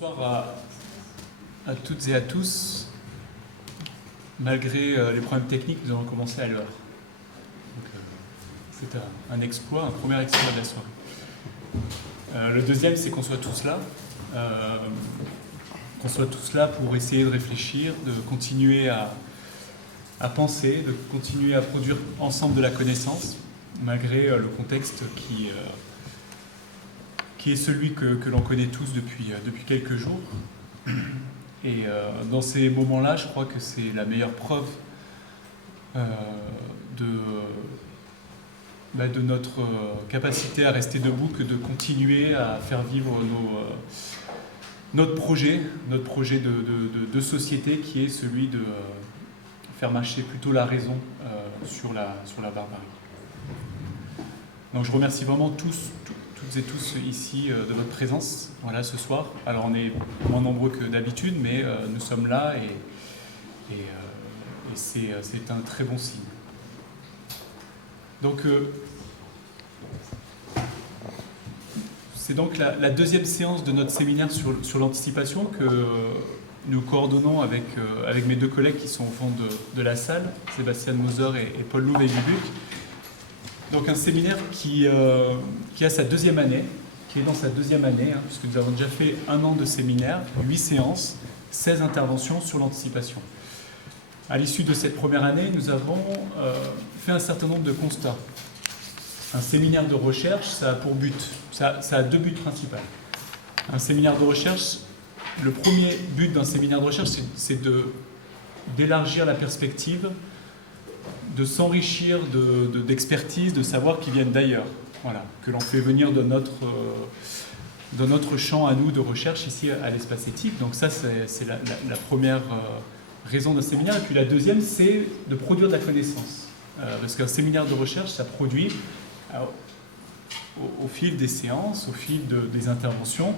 Bonsoir à toutes et à tous. Malgré les problèmes techniques, nous allons commencer à l'heure. C'est un exploit, un premier exploit de la soirée. Le deuxième, c'est qu'on soit tous là. Qu'on soit tous là pour essayer de réfléchir, de continuer à penser, de continuer à produire ensemble de la connaissance, malgré le contexte qui est celui que l'on connaît tous depuis quelques jours. Et dans ces moments-là, je crois que c'est la meilleure preuve de notre capacité à rester debout que de continuer à faire vivre notre projet de société qui est celui de faire marcher plutôt la raison sur la barbarie. Donc je remercie vraiment toutes et tous ici de votre présence ce soir. Alors on est moins nombreux que d'habitude, mais nous sommes là et c'est un très bon signe. Donc c'est donc la deuxième séance de notre séminaire sur l'anticipation que nous coordonnons avec mes deux collègues qui sont au fond de la salle, Sébastien Moser et Paul Louvet-Dubuc. Donc un séminaire qui a sa deuxième année, qui est dans sa deuxième année, puisque nous avons déjà fait 1 an de séminaire, 8 séances, 16 interventions sur l'anticipation. À l'issue de cette première année, nous avons fait un certain nombre de constats. Un séminaire de recherche, ça a pour but, ça a 2 buts principaux. Un séminaire de recherche, le premier but d'un séminaire de recherche, c'est d'élargir la perspective, de s'enrichir d'expertise, de savoirs qui viennent d'ailleurs, que l'on fait venir de notre champ à nous de recherche ici à l'espace éthique. Donc ça, c'est la première raison d'un séminaire. Et puis la deuxième, c'est de produire de la connaissance. Parce qu'un séminaire de recherche, ça produit, au fil des séances, au fil des interventions,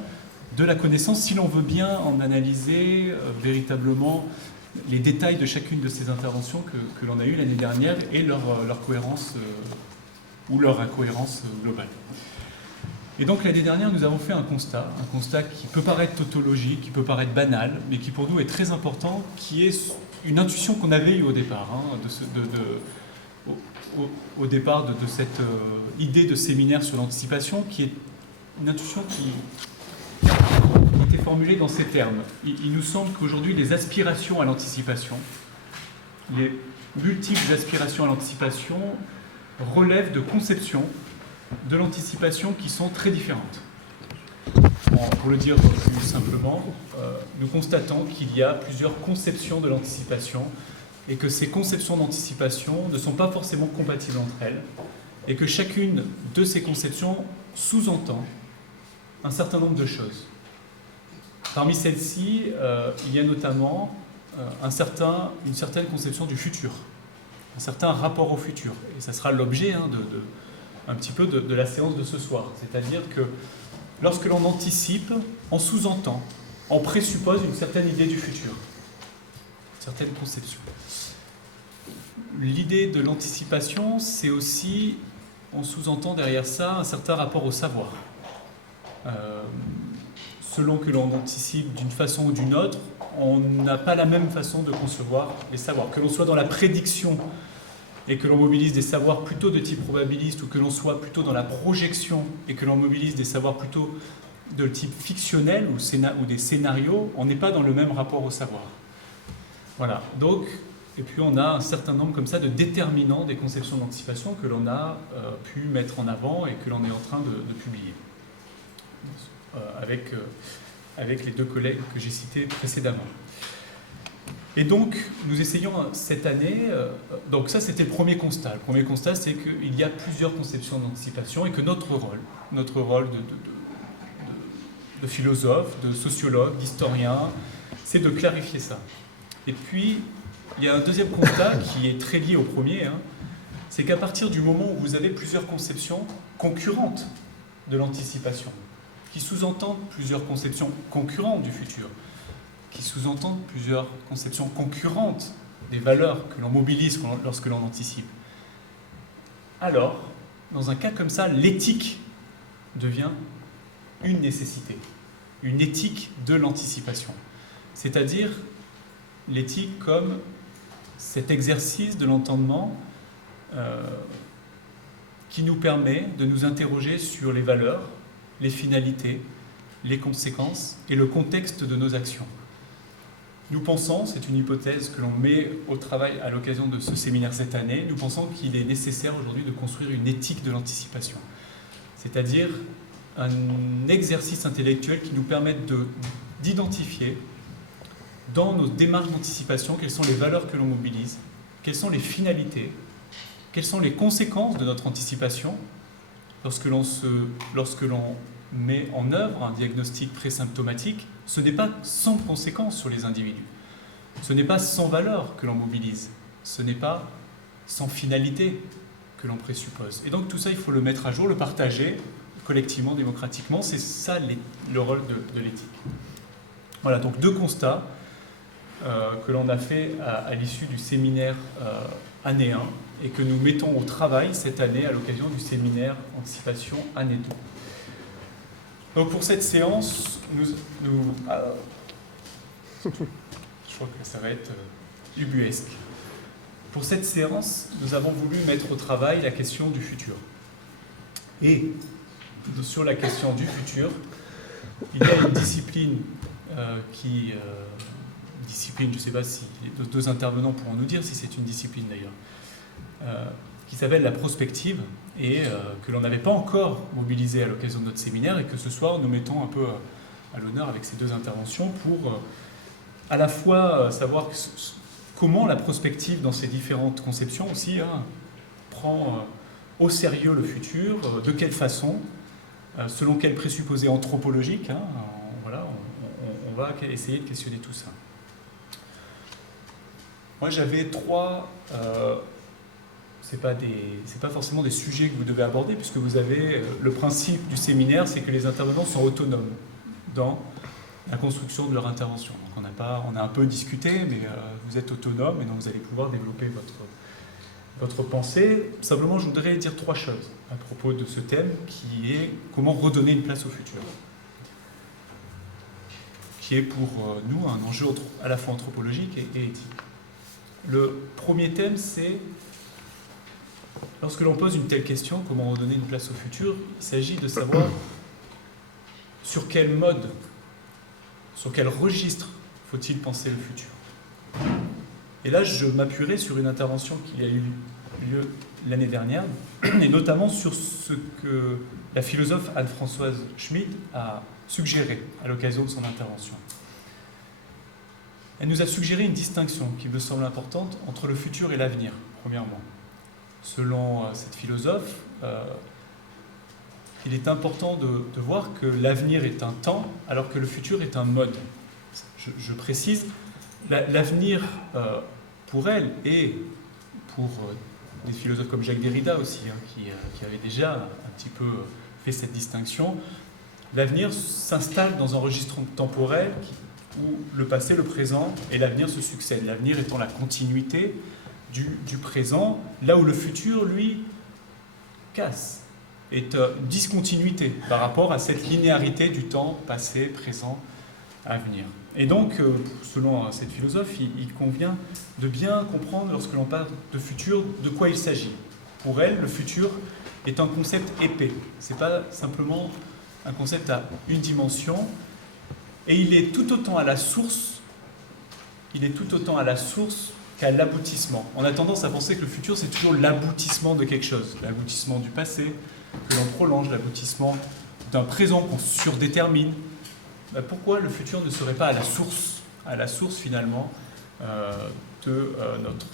de la connaissance, si l'on veut bien en analyser véritablement les détails de chacune de ces interventions que l'on a eues l'année dernière et leur cohérence ou leur incohérence globale. Et donc l'année dernière, nous avons fait un constat qui peut paraître tautologique, qui peut paraître banal, mais qui pour nous est très important, qui est une intuition qu'on avait eue au départ, au départ de cette idée de séminaire sur l'anticipation, qui est une intuition qui était formulée dans ces termes. Il nous semble qu'aujourd'hui, les aspirations à l'anticipation, les multiples aspirations à l'anticipation relèvent de conceptions de l'anticipation qui sont très différentes. Pour le dire plus simplement, nous constatons qu'il y a plusieurs conceptions de l'anticipation et que ces conceptions d'anticipation ne sont pas forcément compatibles entre elles et que chacune de ces conceptions sous-entend un certain nombre de choses. Parmi celles-ci, il y a notamment une certaine conception du futur, un certain rapport au futur. Et ça sera l'objet un petit peu de la séance de ce soir. C'est-à-dire que lorsque l'on anticipe, on sous-entend, on présuppose une certaine idée du futur, une certaine conception. L'idée de l'anticipation, c'est aussi, on sous-entend derrière ça un certain rapport au savoir. Selon que l'on anticipe d'une façon ou d'une autre, on n'a pas la même façon de concevoir les savoirs. Que l'on soit dans la prédiction et que l'on mobilise des savoirs plutôt de type probabiliste, ou que l'on soit plutôt dans la projection et que l'on mobilise des savoirs plutôt de type fictionnel ou des scénarios, on n'est pas dans le même rapport au savoir. Voilà. Donc, et puis on a un certain nombre comme ça de déterminants des conceptions d'anticipation que l'on a pu mettre en avant et que l'on est en train de publier. Avec les 2 collègues que j'ai cités précédemment. Et donc, nous essayons cette année, donc ça c'était le premier constat. Le premier constat, c'est qu'il y a plusieurs conceptions d'anticipation et que notre rôle de philosophe, de sociologue, d'historien, c'est de clarifier ça. Et puis, il y a un deuxième constat qui est très lié au premier, c'est qu'à partir du moment où vous avez plusieurs conceptions concurrentes de l'anticipation, qui sous-entendent plusieurs conceptions concurrentes du futur, qui sous-entendent plusieurs conceptions concurrentes des valeurs que l'on mobilise lorsque l'on anticipe. Alors, dans un cas comme ça, l'éthique devient une nécessité. une éthique de l'anticipation. C'est-à-dire l'éthique comme cet exercice de l'entendement qui nous permet de nous interroger sur les valeurs, les finalités, les conséquences et le contexte de nos actions. Nous pensons, c'est une hypothèse que l'on met au travail à l'occasion de ce séminaire cette année, nous pensons qu'il est nécessaire aujourd'hui de construire une éthique de l'anticipation, c'est-à-dire un exercice intellectuel qui nous permette d'identifier dans nos démarches d'anticipation quelles sont les valeurs que l'on mobilise, quelles sont les finalités, quelles sont les conséquences de notre anticipation lorsque l'on met en œuvre un diagnostic présymptomatique. Ce n'est pas sans conséquence sur les individus. Ce n'est pas sans valeur que l'on mobilise. Ce n'est pas sans finalité que l'on présuppose. Et donc tout ça, il faut le mettre à jour, le partager collectivement, démocratiquement. C'est ça le rôle de l'éthique. Voilà, donc 2 constats que l'on a fait à l'issue du séminaire année 1 et que nous mettons au travail cette année à l'occasion du séminaire Anticipation année 2. Donc pour cette séance, je crois que ça va être ubuesque. Pour cette séance, nous avons voulu mettre au travail la question du futur. Et sur la question du futur, il y a une discipline discipline, je ne sais pas si les 2 intervenants pourront nous dire si c'est une discipline d'ailleurs, qui s'appelle la prospective et que l'on n'avait pas encore mobilisée à l'occasion de notre séminaire et que ce soir nous mettons un peu à l'honneur avec ces 2 interventions pour à la fois savoir comment la prospective dans ses différentes conceptions aussi prend au sérieux le futur, de quelle façon, selon quels présupposés anthropologiques, voilà, on va essayer de questionner tout ça. Moi j'avais 3... c'est pas forcément des sujets que vous devez aborder, puisque vous avez le principe du séminaire, c'est que les intervenants sont autonomes dans la construction de leur intervention. Donc on a un peu discuté, mais vous êtes autonome et donc vous allez pouvoir développer votre pensée. Simplement, je voudrais dire 3 choses à propos de ce thème, qui est comment redonner une place au futur, qui est pour nous un enjeu à la fois anthropologique et éthique. Le premier thème, c'est lorsque l'on pose une telle question, comment redonner une place au futur, il s'agit de savoir sur quel mode, sur quel registre faut-il penser le futur. Et là, je m'appuierai sur une intervention qui a eu lieu l'année dernière, et notamment sur ce que la philosophe Anne-Françoise Schmitt a suggéré à l'occasion de son intervention. Elle nous a suggéré une distinction qui me semble importante entre le futur et l'avenir, premièrement. Selon cette philosophe, il est important de voir que l'avenir est un temps, alors que le futur est un mode. Je précise, l'avenir, pour elle, et pour des philosophes comme Jacques Derrida aussi, qui avait déjà un petit peu fait cette distinction, l'avenir s'installe dans un registre temporel où le passé, le présent et l'avenir se succèdent. L'avenir étant la continuité du présent, là où le futur, lui, casse, est une discontinuité par rapport à cette linéarité du temps passé, présent, à venir. Et donc, selon cette philosophe, il convient de bien comprendre, lorsque l'on parle de futur, de quoi il s'agit. Pour elle, le futur est un concept épais. Ce n'est pas simplement un concept à une dimension, et il est tout autant à la source, qu'à l'aboutissement. On a tendance à penser que le futur, c'est toujours l'aboutissement de quelque chose. L'aboutissement du passé, que l'on prolonge, l'aboutissement d'un présent qu'on surdétermine. Pourquoi le futur ne serait pas à la source finalement de notre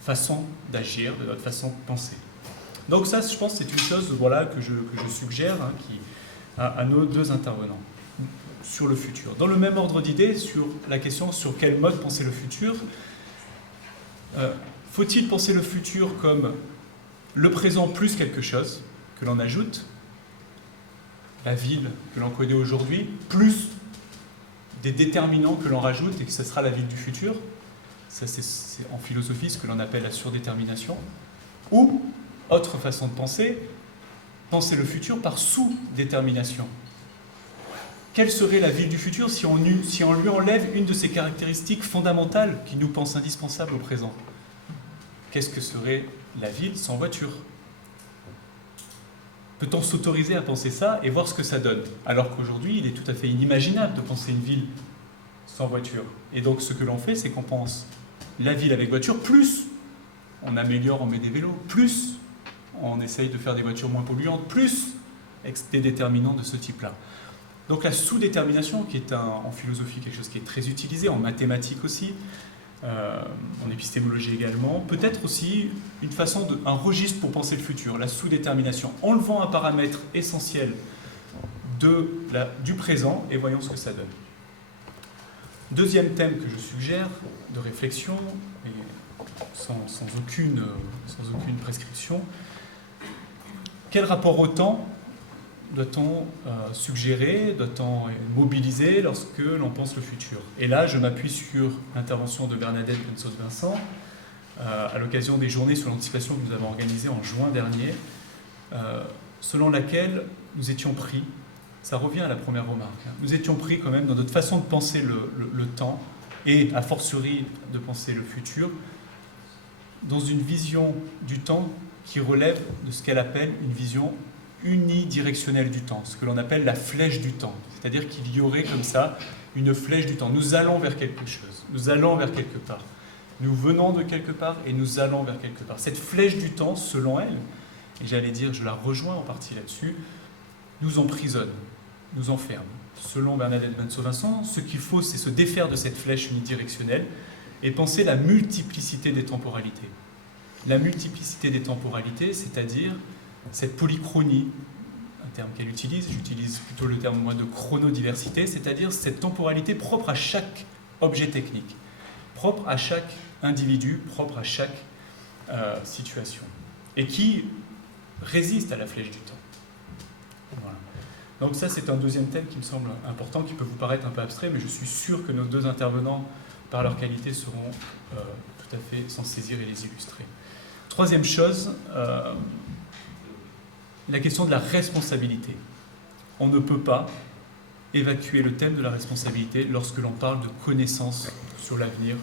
façon d'agir, de notre façon de penser. Donc ça, je pense, c'est une chose que je suggère à nos 2 intervenants sur le futur. Dans le même ordre d'idée, sur la question sur quel mode penser le futur, faut-il penser le futur comme le présent plus quelque chose que l'on ajoute, la ville que l'on connaît aujourd'hui, plus des déterminants que l'on rajoute et que ce sera la ville du futur. Ça, c'est en philosophie ce que l'on appelle la surdétermination. Ou, autre façon de penser le futur par sous-détermination. quelle serait la ville du futur si on lui enlève une de ses caractéristiques fondamentales qui nous pensent indispensables au présent? Qu'est-ce que serait la ville sans voiture? Peut-on s'autoriser à penser ça et voir ce que ça donne? Alors qu'aujourd'hui, il est tout à fait inimaginable de penser une ville sans voiture. Et donc, ce que l'on fait, c'est qu'on pense la ville avec voiture, plus on améliore, on met des vélos, plus on essaye de faire des voitures moins polluantes, plus des déterminants de ce type-là. Donc la sous-détermination, qui est en philosophie quelque chose qui est très utilisé, en mathématiques aussi, en épistémologie également, peut être aussi un registre pour penser le futur, la sous-détermination, enlevant un paramètre essentiel du présent et voyons ce que ça donne. Deuxième thème que je suggère de réflexion, et sans aucune prescription, quel rapport au temps doit-on suggérer, doit-on mobiliser lorsque l'on pense le futur? Et là, je m'appuie sur l'intervention de Bernadette Bensos-Vincent à l'occasion des journées sur l'anticipation que nous avons organisées en juin dernier, selon laquelle nous étions pris, ça revient à la première remarque, nous étions pris quand même dans notre façon de penser le temps et a fortiori de penser le futur, dans une vision du temps qui relève de ce qu'elle appelle une vision unidirectionnelle du temps, ce que l'on appelle la flèche du temps. C'est-à-dire qu'il y aurait comme ça une flèche du temps. Nous allons vers quelque chose, nous allons vers quelque part. Nous venons de quelque part et nous allons vers quelque part. Cette flèche du temps, selon elle, et j'allais dire, je la rejoins en partie là-dessus, nous emprisonne, nous enferme. Selon Bernadette Bensos-Vincent, ce qu'il faut, c'est se défaire de cette flèche unidirectionnelle et penser la multiplicité des temporalités. La multiplicité des temporalités, c'est-à-dire cette polychronie, un terme qu'elle utilise, j'utilise plutôt le terme moi de chronodiversité, c'est-à-dire cette temporalité propre à chaque objet technique, propre à chaque individu, propre à chaque situation, et qui résiste à la flèche du temps. Voilà. Donc ça, c'est un deuxième thème qui me semble important, qui peut vous paraître un peu abstrait, mais je suis sûr que nos deux intervenants, par leur qualité, seront tout à fait s'en saisir et les illustrer. Troisième chose, la question de la responsabilité. On ne peut pas évacuer le thème de la responsabilité lorsque l'on parle de connaissance sur l'avenir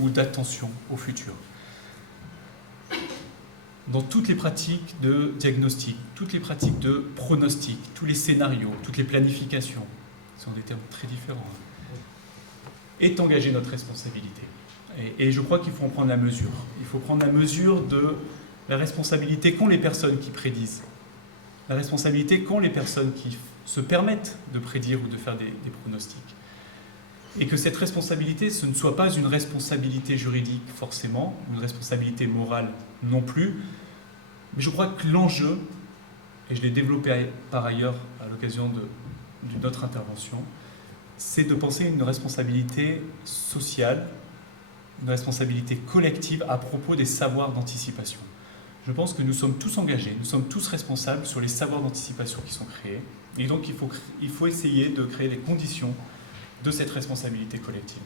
ou d'attention au futur. Dans toutes les pratiques de diagnostic, toutes les pratiques de pronostic, tous les scénarios, toutes les planifications, ce sont des termes très différents, est engagée notre responsabilité. Et je crois qu'il faut en prendre la mesure. Il faut prendre la mesure de la responsabilité qu'ont les personnes qui prédisent, la responsabilité qu'ont les personnes qui se permettent de prédire ou de faire des pronostics. Et que cette responsabilité, ce ne soit pas une responsabilité juridique forcément, une responsabilité morale non plus, mais je crois que l'enjeu, et je l'ai développé par ailleurs à l'occasion d'une autre intervention, c'est de penser une responsabilité sociale, une responsabilité collective à propos des savoirs d'anticipation. Je pense que nous sommes tous engagés, nous sommes tous responsables sur les savoirs d'anticipation qui sont créés, et donc il faut essayer de créer les conditions de cette responsabilité collective.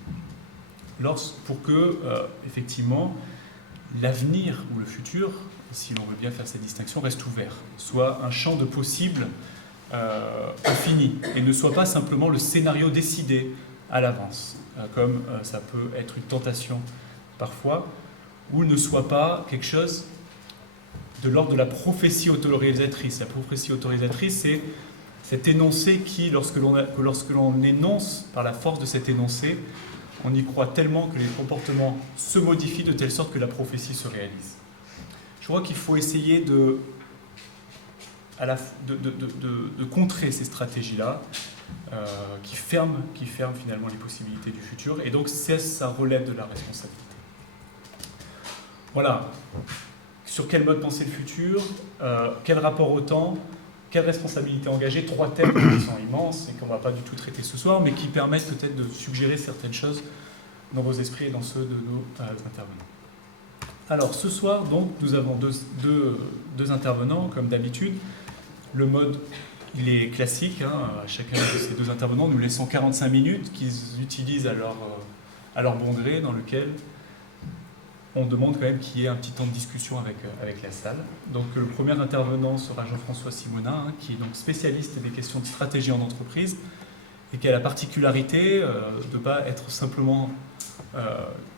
Pour que, effectivement, l'avenir ou le futur, si l'on veut bien faire cette distinction, reste ouvert, soit un champ de possibles infini, et ne soit pas simplement le scénario décidé à l'avance, comme ça peut être une tentation parfois, ou ne soit pas quelque chose de l'ordre de la prophétie autorisatrice. La prophétie autorisatrice, c'est cet énoncé qui, lorsque l'on énonce, par la force de cet énoncé, on y croit tellement que les comportements se modifient de telle sorte que la prophétie se réalise. Je crois qu'il faut essayer de contrer ces stratégies-là qui ferment finalement les possibilités du futur, et donc ça relève de la responsabilité. Voilà. Sur quel mode penser le futur, quel rapport au temps, quelle responsabilité engagée, 3 thèmes qui sont immenses et qu'on ne va pas du tout traiter ce soir, mais qui permettent peut-être de suggérer certaines choses dans vos esprits et dans ceux de nos intervenants. Alors, ce soir, donc, nous avons deux intervenants, comme d'habitude. Le mode, il est classique, à chacun de ces 2 intervenants, nous laissons 45 minutes qu'ils utilisent à leur bon gré, dans lequel on demande quand même qu'il y ait un petit temps de discussion avec la salle. Donc le premier intervenant sera Jean-François Simonin, qui est donc spécialiste des questions de stratégie en entreprise et qui a la particularité de ne pas être simplement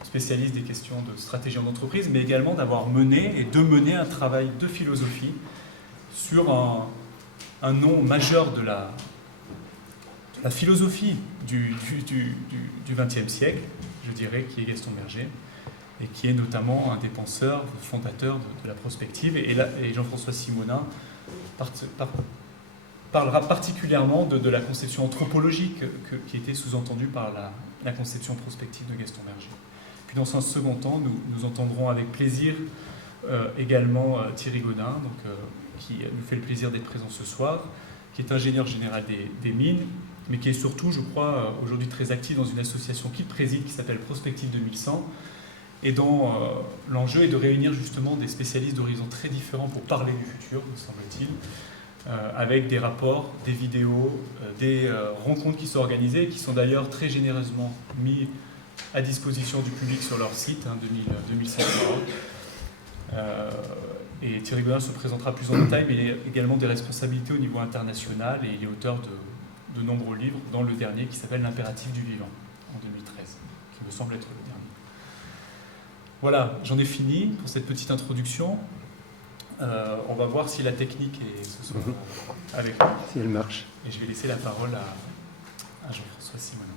spécialiste des questions de stratégie en entreprise, mais également d'avoir mené et de mener un travail de philosophie sur un nom majeur de la philosophie du XXe siècle, je dirais, qui est Gaston Berger, et qui est notamment un des penseurs fondateurs de la prospective. Et Jean-François Simonin parlera particulièrement de la conception anthropologique qui était sous-entendue par la conception prospective de Gaston Berger. Puis dans un second temps, nous entendrons avec plaisir également Thierry Godin, qui nous fait le plaisir d'être présent ce soir, qui est ingénieur général des mines, mais qui est surtout, je crois, aujourd'hui très actif dans une association qu'il préside qui s'appelle Prospective 2100, et dont l'enjeu est de réunir justement des spécialistes d'horizons très différents pour parler du futur, me semble-t-il, avec des rapports, des vidéos, des rencontres qui sont organisées, et qui sont d'ailleurs très généreusement mis à disposition du public sur leur site, 2500 €. Et Thierry Godin se présentera plus en détail, mais il a également des responsabilités au niveau international, et il est auteur de nombreux livres, dont le dernier qui s'appelle L'impératif du vivant, en 2013, qui me semble être le dernier. Voilà, j'en ai fini pour cette petite introduction. On va voir si la technique est ce soir avec nous. Si elle marche. Et je vais laisser la parole à Jean-François Simonin.